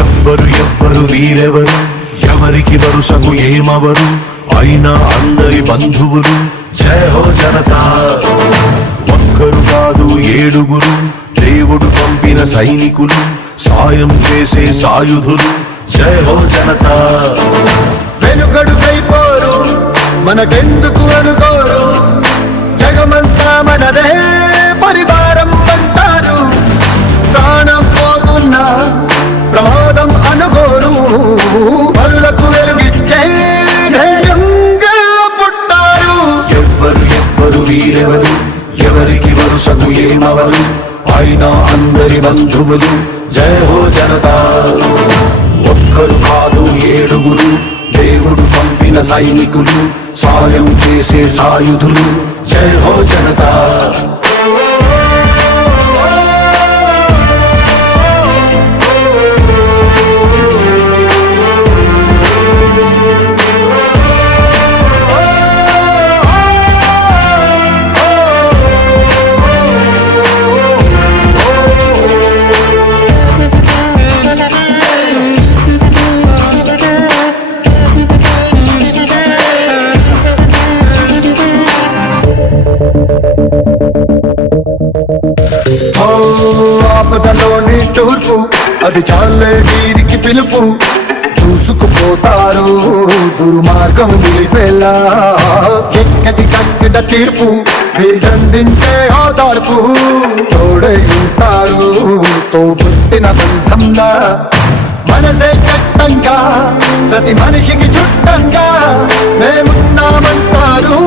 ఎవ్వరు వీరెవరు, ఎవరికి వరుసకు ఏమవరు, అయినా అందరి బంధువులు. జయ హో జనతా. ఒక్కరు కాదు ఏడుగురు, దేవుడు పంపిన సైనికులు, సాయం చేసే సాయుధులు. జయ హో జనతా. వెనుకడుకైపోరు, మనకెందుకు అనుకోరు, జగమంతా మనదే పరివారం అంటారు. ప్రాణం పోతున్నా ప్రమాదం అనుకోరు, పరులకు వెలుగిచ్చే ధైర్యంగా పుట్టారు. ఎవ్వరు వీరెవరు, ఎవరికి వరుసకు ఏమవరు, అయినా అందరి బంధువులు. జయ హో జనతా. ఒక్కరు కాదు ఏడుగురు, దేవుడు పంపిన సైనికులు, సాయం చేసే సాయుధులు. జయ హో జనతా. ఆపదలోని తూర్పు, అది చాలే వీరికి పిలుపు. దూసుకుపోతారు దుర్మార్గం నిలిపేలా, ఎక్కడి కక్కడ తీర్పు వీరందించే ఓదార్పు. తోడై ఉంటారు తోబుట్టిన బంధంలా, మనసే చట్టంగా ప్రతి మనిషికి చుట్టంగా మేమున్నామంటారు.